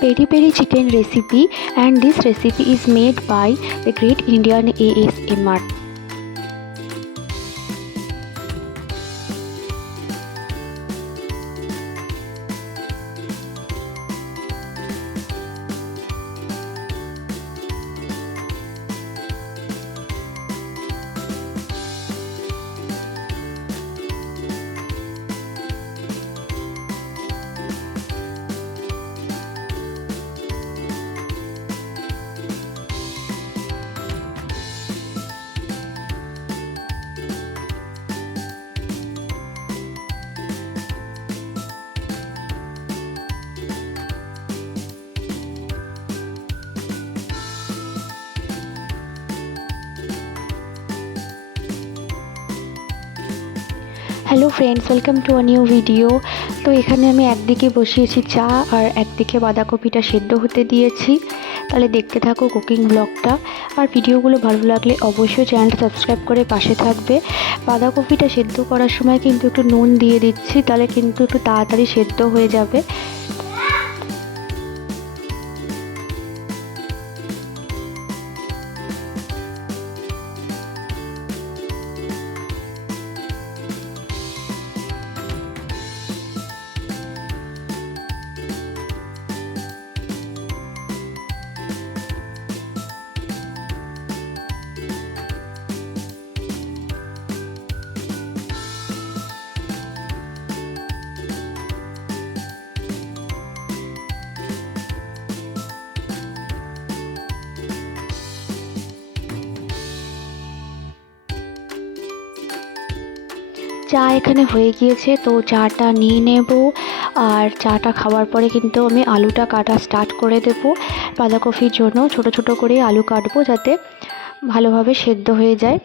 peri peri chicken recipe, and this recipe is made by the great Indian ASMR. Hello friends, welcome to a new video. তো এখানে আমি একদিকে বসিয়েছি চা আর একদিকে বাঁধাকপিটা সেদ্ধ হতে দিয়েছি। তাহলে দেখতে থাকো কুকিং ব্লগটা। আর ভিডিওগুলো ভালো লাগলে অবশ্যই চ্যানেলটা সাবস্ক্রাইব করে পাশে থাকবে। বাঁধাকপিটা সেদ্ধ করার সময় কিন্তু একটু নুন দিয়ে দিচ্ছি, তাহলে কিন্তু একটু তাড়াতাড়ি সেদ্ধ হয়ে যাবে। চা এখানে হয়ে গিয়েছে, তো চাটা নিয়ে নেব। আর চাটা খাওয়ার পরে কিন্তু আমি আলুটা কাটা স্টার্ট করে দেব। বাঁধাকপির জন্য ছোট ছোট করে আলু কাটবো, যাতে ভালোভাবে সেদ্ধ হয়ে যায়।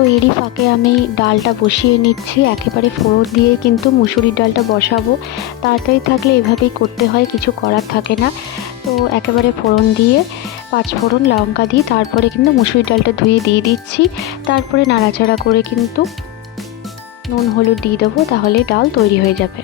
তো এরই ফাঁকে আমি ডালটা বসিয়ে নিচ্ছি। একেবারে ফোড়ন দিয়ে কিন্তু মুসুরির ডালটা বসাবো। তাড়াতাড়ি থাকলে এভাবেই করতে হয়, কিছু করার থাকে না। তো একেবারে ফোড়ন দিয়ে, 5 ফোড়ন লঙ্কা দিয়ে তারপরে কিন্তু মুসুরির ডালটা ধুয়ে দিয়ে দিচ্ছি। তারপরে নাড়াচাড়া করে কিন্তু নুন হলুদ দিয়ে দেবো, তাহলে ডাল তৈরি হয়ে যাবে।